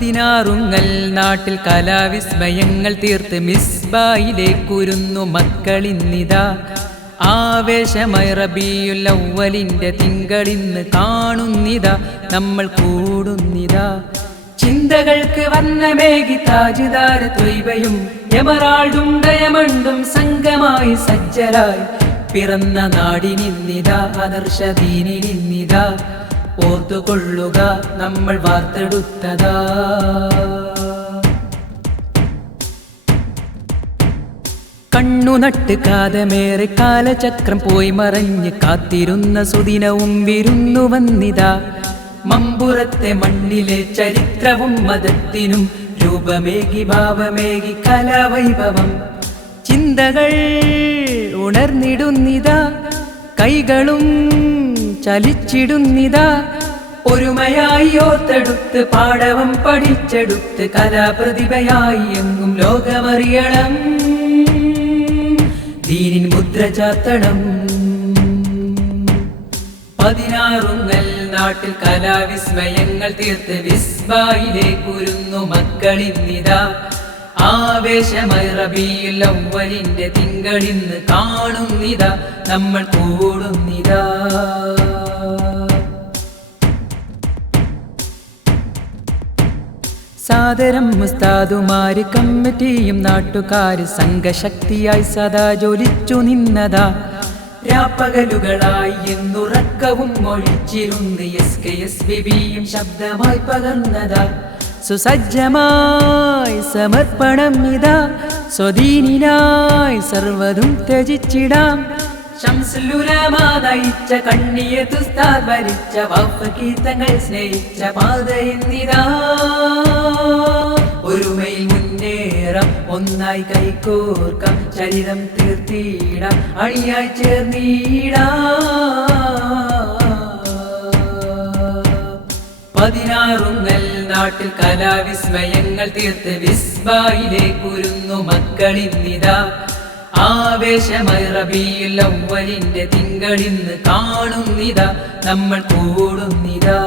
പതിനാറുങ്ങൽ നാട്ടിൽ കലാവിസ്മയങ്ങൾ തീർത്ത് മിസ്ബായിലേക്കുരുന്നു മക്കളിന്നിതാ. ആവേശമായി റബീഉൽ അവ്വലിന്റെ തിങ്കളിന്ന് കാണുന്നിതാ, നമ്മൾ കൂടുന്നിതാ. ചിന്തകൾക്ക് വർണ്ണമേകി താജ്ദാർ ത്വയ്ബയും എമറാൾഡും ഡയമണ്ടും സംഗമായി സജ്ജരായി പിറന്ന നാടിനിന്നിതാ, ആദർശദീനിനിന്നിതാ. ഓർത്തുകൊള്ളുക നമ്മൾ വാർത്തെടുത്തതാ. കണ്ണു നട്ട് കാതമേറെ കാലചക്രം പോയി മറഞ്ഞ് കാത്തിരുന്ന സുദിനവും വിരുന്നു വന്നിതാ. മമ്പുറത്തെ മണ്ണിലെ ചരിത്രവും മതത്തിനും രൂപമേകി ഭാവമേകി കലാവൈഭവം. ചിന്തകൾ ഉണർന്നിടുന്നിതാ, കൈകളും ചലിച്ചിടുന്നിതാ. ഒരുമയായി ഓർത്തെടുത്ത് പാടവം പഠിച്ചെടുത്ത് കലാപ്രതിഭയായി എങ്ങും ലോകമറിയണം, ദീനിൻ മുദ്ര ചാർത്തണം. പതിനാറുങ്ങൽ നാട്ടിൽ കലാവിസ്മയങ്ങൾ തീർത്ത് മിസ്ബായിലേക്കുരുന്നു മക്കളിന്നിതാ. ആവേശമായി റബീഉൽ അവ്വലിന്റെ തിങ്കളിന്ന് കാണുന്നിതാ, നമ്മൾ കൂടുന്നിതാ. സാദരം ഉസ്താദുമാര് കമ്മിറ്റിയും നാട്ടുകാര് സംഘശക്തിയായി സദാ ജ്വലിച്ചു നിന്നതാ. രാപ്പകലുകളായി എന്നുറക്കവും ഒഴിച്ചിരുന്ന് SKSBBയും ശബ്ദമായി പകർന്നതാ. സുസജ്ജമായി സമർപ്പണം ഇതാ, സ്വദീനിനായി സർവ്വതും ത്യജിച്ചിടാം. ശംസുലുലമാ നയിച്ച കണ്ണിയതുസ്താദ് ഭരിച്ച വഫ്കീതങ്ങൾ സ്നേഹിച്ച പാതയെന്നിതാ. ഒരുമയിൽ മുന്നേറാം, ഒന്നായി കൈകോർക്കാം, ചരിതം തീർത്തിടാം, അണിയായി ചേർന്നിടാം. പതിനാറുങ്ങൽ നാട്ടിൽ കലാവിസ്മയങ്ങൾ തീർത്ത് മിസ്ബായിലേക്കുരുന്നു മക്കളിന്നിതാ. ആവേശമായി റബീഉൽ അവ്വലിന്റെ തിങ്കളിന്ന് കാണുന്നിതാ, നമ്മൾ കൂടുന്നിതാ.